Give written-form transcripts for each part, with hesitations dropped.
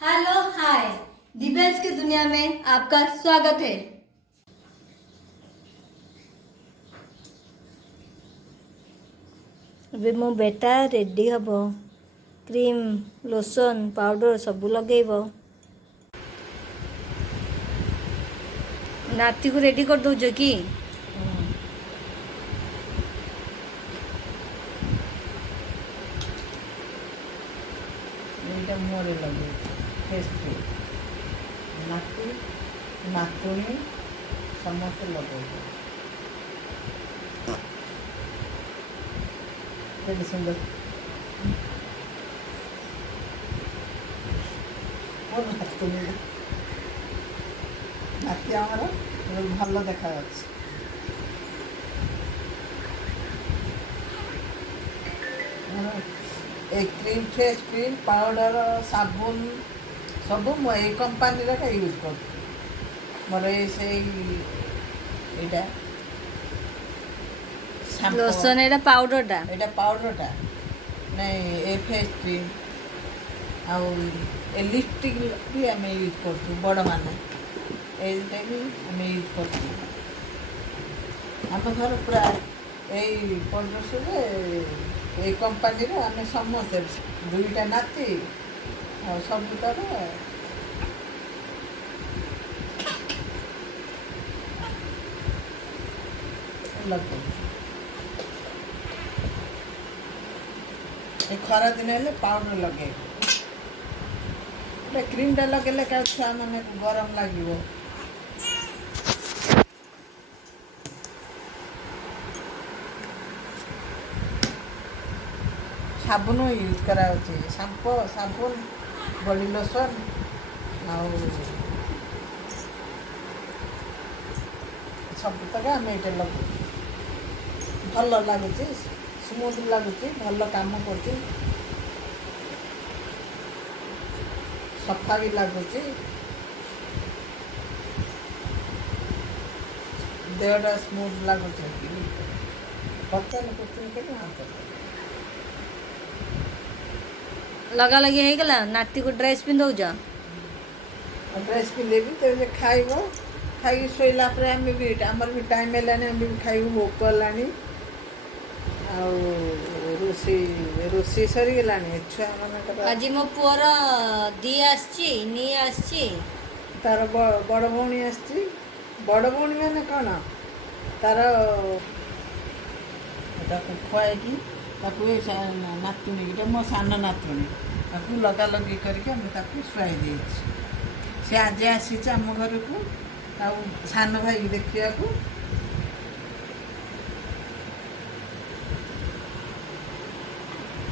Hello hi. Divyansh की दुनिया में आपका स्वागत है। ଏବେ ମୋ ବେଟା ରେଡି ହବ। କ୍ରିମ୍ ଲୋସନ୍ ପାଉଡର ସବୁ ଲଗେଇବ। ନାତିକୁ ରେଡି କରିଦଉଛ କି? ଏଇଟା ମୁହଁରେ ଲଗେଇଛି ଫେସ୍ କ୍ରିମ୍। ନାତି ନାତୁଣୀ ସମସ୍ତେ ଲଗେଇବେ। କେତେ ସୁନ୍ଦର ମୋ ନାତୁଣୀ ନାତି ଆମର ଭଲ ଦେଖାଯାଉଛି। ଏ କ୍ରିମ୍ ଫେସ୍ କ୍ରିମ୍ ପାଉଡ଼ର ସାବୁନ ସବୁ ମୁଁ ଏଇ କମ୍ପାନୀର ୟୁଜ୍ କରୁଛି। ମୋର ଏଇଟା ଲୋସନ୍ ଏଇଟା ପାଉଡରଟା। ଏଇଟା ପାଉଡ଼ରଟା ନାଇଁ ଏ ଫେସ୍ କ୍ରିମ୍ ଆଉ ଏ ଲିପଷ୍ଟିକ୍ ବି ଆମେ ୟୁଜ୍ କରୁଛୁ। ବଡ଼ମାନେ ଏଇଟା ବି ଆମେ ୟୁଜ୍ କରୁଛୁ। ଆମ ଘର ପୁରା ଏଇ ପରିବେଶରେ ଏଇ କମ୍ପାନୀର ଆମେ ସମସ୍ତେ ଦୁଇଟା ନାତି ଆଉ ସବୁ ତାର ଲଗାଉଛୁ। ଏ ଖରା ଦିନ ହେଲେ ପାଉଡ଼ର ଲଗେଇବୁ। ଗୋଟେ କ୍ରିମ୍ଟା ଲଗେଇଲେ କାହା ଛୁଆମାନେ ଗରମ ଲାଗିବ। ସାବୁନ ୟୁଜ୍ କରାହେଉଛି। ସାବୁନ ବଡି ଲୋସନ୍ ଆଉ ସବୁତକ ଆମେ ଏଇଟା ଲଗାଉଛୁ। ଭଲ ଲାଗୁଛି, ସ୍ମୁଥ୍ ଲାଗୁଛି, ଭଲ କାମ କରୁଛି, ସଫା ବି ଲାଗୁଛି, ଦେହଟା ସ୍ମୁଥ୍ ଲାଗୁଛି। ପଚାରିଲେ କୁଚୁନି କେବେ ହାତ ଲଗା ଲଗି ହେଇଗଲା। ନାତିକୁ ଡ୍ରେସ୍ ପିନ୍ଧଉଛ? ଡ୍ରେସ୍ ପିନ୍ଧେବି ତେବେ ଖାଇବ। ଖାଇକି ଶୋଇଲା ପରେ ଆମେ ବି ଆମର ବି ଟାଇମ୍ ହେଲାଣି, ଆମେ ବି ଖାଇବୁ। ଭୋକ ହେଲାଣି ଆଉ ରୋଷେଇ ସରିଗଲାଣି। ଛୁଆମାନଙ୍କର ଆଜି ମୋ ପୁଅର ଦି ଆସିଛି। ତାର ବଡ଼ ଭଉଣୀ ଆସିଛି। ବଡ଼ ଭଉଣୀ ମାନେ କ'ଣ, ତାର ତାକୁ ଖୁଆଇକି ତାକୁ ନାତୁଣୀ, ଏଇଟା ମୋ ସାନ ନାତୁଣୀ, ତାକୁ ଲଗାଲଗି କରିକି ଆମେ ତାକୁ ଶୁଆଇ ଦେଇଛି। ସେ ଆଜି ଆସିଛି ଆମ ଘରକୁ ଆଉ ସାନ ଭାଇକି ଦେଖିବାକୁ।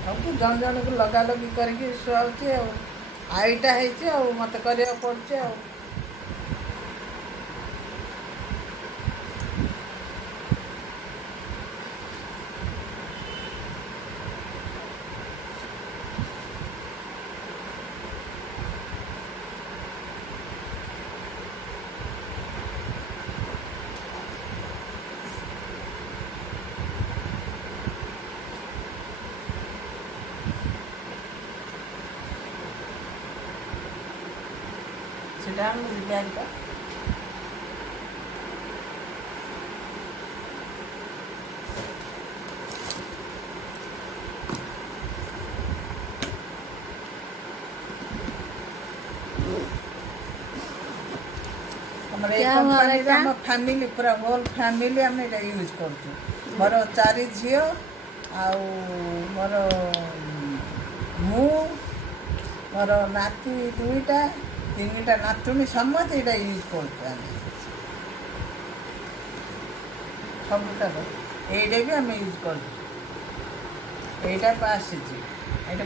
ଆଉ ଜଣ ଜଣକୁ ଲଗାଲଗି କରିକି ଶୁଆଉଛି। ଆଉ ଆଇଟା ହେଇଛି ଆଉ ମୋତେ କରିବାକୁ ପଡ଼ୁଛି ଆଉ। ସେଟା ଆମ ବ୍ୟାଗ୍ଟା ଆମର ଏଇ କମ୍ପାନୀର ଆମ ଫ୍ୟାମିଲି ପୁରା ହୋଲ୍ ଫ୍ୟାମିଲି ଆମେ ଏଇଟା ୟୁଜ୍ କରୁଛୁ। ମୋର 4 ଝିଅ ଆଉ ମୁଁ, ମୋର ନାତି 2ଟା, 3ଟା ନାତୁଣୀ, ସମସ୍ତେ ଏଇଟା ୟୁଜ୍ କରୁଛୁ। ଆମେ ସବୁତକ ଏଇଟା ବି ଆମେ ୟୁଜ୍ କରୁଛୁ। ଏଇଟା ଆସିଛି। ଏଇଟା